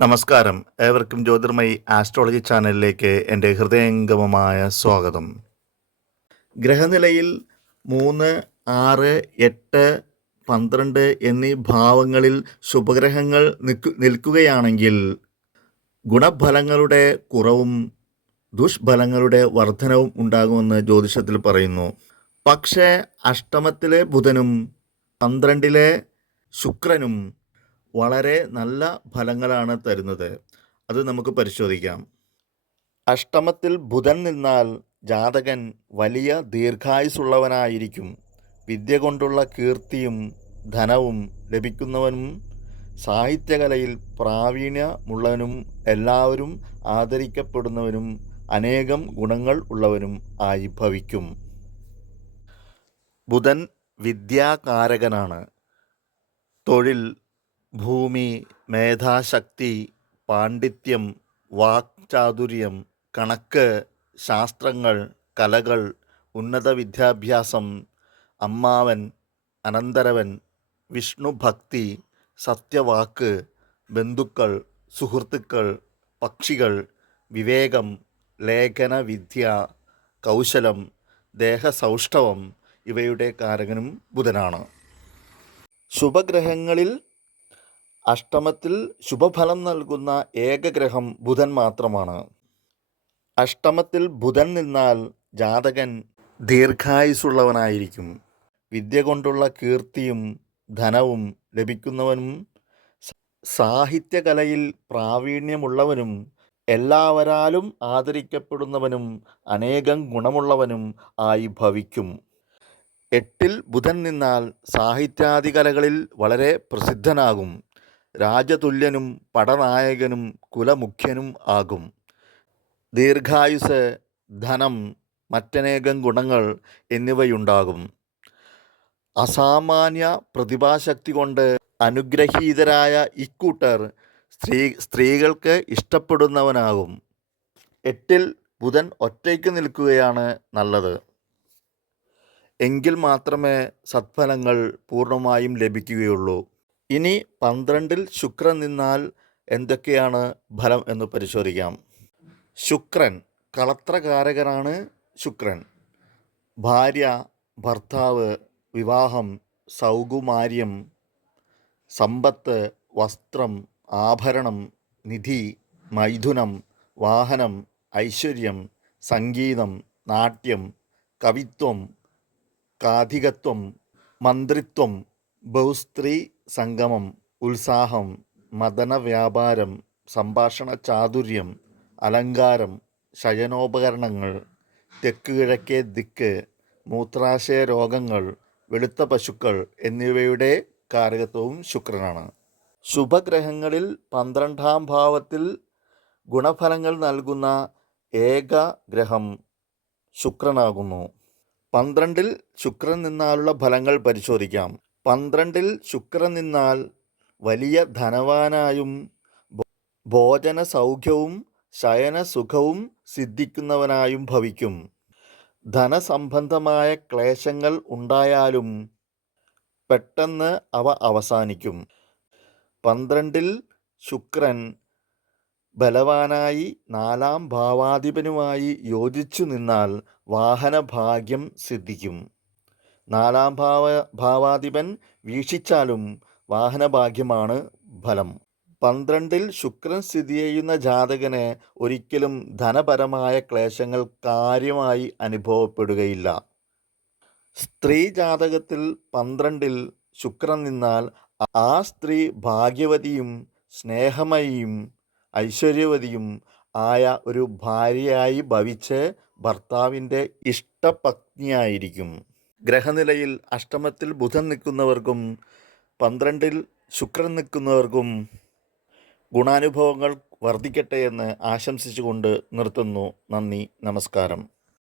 നമസ്കാരം. ഏവർക്കും ജ്യോതിർമയി ആസ്ട്രോളജി ചാനലിലേക്ക് എന്റെ ഹൃദയംഗമമായ സ്വാഗതം. ഗ്രഹനിലയിൽ മൂന്ന് ആറ് എട്ട് പന്ത്രണ്ട് എന്നീ ഭാവങ്ങളിൽ ശുഭഗ്രഹങ്ങൾ നിൽക്കു നിൽക്കുകയാണെങ്കിൽ ഗുണഫലങ്ങളുടെ കുറവും ദുഷ്ഫലങ്ങളുടെ വർധനവും ഉണ്ടാകുമെന്ന് ജ്യോതിഷത്തിൽ പറയുന്നു. പക്ഷേ അഷ്ടമത്തിലെ ബുധനും പന്ത്രണ്ടിലെ ശുക്രനും വളരെ നല്ല ഫലങ്ങളാണ് തരുന്നത്. അത് നമുക്ക് പരിശോധിക്കാം. അഷ്ടമത്തിൽ ബുധൻ നിന്നാൽ ജാതകൻ വലിയ ദീർഘായുസുള്ളവനായിരിക്കും വിദ്യ കൊണ്ടുള്ള കീർത്തിയും ധനവും ലഭിക്കുന്നവനും സാഹിത്യകലയിൽ പ്രാവീണ്യമുള്ളവനും എല്ലാവരും ആദരിക്കപ്പെടുന്നവനും അനേകം ഗുണങ്ങൾ ഉള്ളവനും ആയി ഭവിക്കും. ബുധൻ വിദ്യാകാരകനാണ്. തൊഴിൽ ഭൂമി മേധാശക്തി പാണ്ഡിത്യം വാക്ചാതുര്യം കണക്ക് ശാസ്ത്രങ്ങൾ കലകൾ ഉന്നത വിദ്യാഭ്യാസം അമ്മാവൻ അനന്തരവൻ വിഷ്ണുഭക്തി സത്യവാക്ക് ബന്ധുക്കൾ സുഹൃത്തുക്കൾ പക്ഷികൾ വിവേകം ലേഖനവിദ്യ കൗശലം ദേഹസൗഷ്ഠവം ഇവയുടെ കാരകനും ബുധനാണ്. ശുഭഗ്രഹങ്ങളിൽ അഷ്ടമത്തിൽ ശുഭഫലം നൽകുന്ന ഏകഗ്രഹം ബുധൻ മാത്രമാണ്. അഷ്ടമത്തിൽ ബുധൻ നിന്നാൽ ജാതകൻ ദീർഘായുസുള്ളവനായിരിക്കും വിദ്യ കൊണ്ടുള്ള കീർത്തിയും ധനവും ലഭിക്കുന്നവനും സാഹിത്യകലയിൽ പ്രാവീണ്യമുള്ളവനും എല്ലാവരാലും ആദരിക്കപ്പെടുന്നവനും അനേകം ഗുണമുള്ളവനും ആയി ഭവിക്കും. എട്ടിൽ ബുധൻ നിന്നാൽ സാഹിത്യാദി കലകളിൽ വളരെ പ്രസിദ്ധനാകും. രാജതുല്യനും പടനായകനും കുലമുഖ്യനും ആകും. ദീർഘായുസ് ധനം മറ്റനേകം ഗുണങ്ങൾ എന്നിവയുണ്ടാകും. അസാമാന്യ പ്രതിഭാശക്തി കൊണ്ട് അനുഗ്രഹീതരായ ഇക്കൂട്ടർ സ്ത്രീ സ്ത്രീകൾക്ക് ഇഷ്ടപ്പെടുന്നവനാകും. എട്ടിൽ ബുധൻ ഒറ്റയ്ക്ക് നിൽക്കുകയാണ് നല്ലത്. എങ്കിൽ മാത്രമേ സത്ഫലങ്ങൾ പൂർണമായും ലഭിക്കുകയുള്ളൂ. ഇനി പന്ത്രണ്ടിൽ ശുക്രൻ നിന്നാൽ എന്തൊക്കെയാണ് ഫലം എന്ന് പരിശോധിക്കാം. ശുക്രൻ കളത്രകാരകനാണ് ശുക്രൻ. ഭാര്യ ഭർത്താവ് വിവാഹം സൗകുമാര്യം സമ്പത്ത് വസ്ത്രം ആഭരണം നിധി മൈഥുനം വാഹനം ഐശ്വര്യം സംഗീതം നാട്യം കവിത്വം കാധികത്വം മന്ത്രിത്വം ബഹുസ്ത്രീ സംഗമം ഉത്സാഹം മദന വ്യാപാരം സംഭാഷണ ചാതുര്യം അലങ്കാരം ശയനോപകരണങ്ങൾ തെക്കുകിഴക്കേ ദിക്ക് മൂത്രാശയ രോഗങ്ങൾ വെളുത്ത പശുക്കൾ എന്നിവയുടെ കാരകത്വവും ശുക്രനാണ്. ശുഭഗ്രഹങ്ങളിൽ പന്ത്രണ്ടാം ഭാവത്തിൽ ഗുണഫലങ്ങൾ നൽകുന്ന ഏക ഗ്രഹം ശുക്രനാകുന്നു. പന്ത്രണ്ടിൽ ശുക്രൻ നിന്നാലുള്ള ഫലങ്ങൾ പരിശോധിക്കാം. പന്ത്രണ്ടിൽ ശുക്രൻ നിന്നാൽ വലിയ ധനവാനായും ഭോജന സൗഖ്യവും ശയനസുഖവും സിദ്ധിക്കുന്നവനായും ഭവിക്കും. ധനസംബന്ധമായ ക്ലേശങ്ങൾ ഉണ്ടായാലും പെട്ടെന്ന് അവ അവസാനിക്കും. പന്ത്രണ്ടിൽ ശുക്രൻ ബലവാനായി നാലാം ഭാവാധിപനുമായി യോജിച്ചു നിന്നാൽ വാഹനഭാഗ്യം സിദ്ധിക്കും. നാലാം ഭാവ ഭാവാധിപൻ വീക്ഷിച്ചാലും വാഹനഭാഗ്യമാണ് ഫലം. പന്ത്രണ്ടിൽ ശുക്രൻ സ്ഥിതി ചെയ്യുന്ന ജാതകന് ഒരിക്കലും ധനപരമായ ക്ലേശങ്ങൾ കാര്യമായി അനുഭവപ്പെടുകയില്ല. സ്ത്രീ ജാതകത്തിൽ പന്ത്രണ്ടിൽ ശുക്രൻ നിന്നാൽ ആ സ്ത്രീ ഭാഗ്യവതിയും സ്നേഹമയിയും ഐശ്വര്യവതിയും ആയ ഒരു ഭാര്യയായി ഭവിച്ച് ഭർത്താവിന്റെ ഇഷ്ടപത്നിയായിരിക്കും. ഗ്രഹനിലയിൽ അഷ്ടമത്തിൽ ബുധൻ നിൽക്കുന്നവർക്കും പന്ത്രണ്ടിൽ ശുക്രൻ നിൽക്കുന്നവർക്കും ഗുണാനുഭവങ്ങൾ വർദ്ധിക്കട്ടെ എന്ന് ആശംസിച്ചുകൊണ്ട് നിർത്തുന്നു. നന്ദി നമസ്കാരം.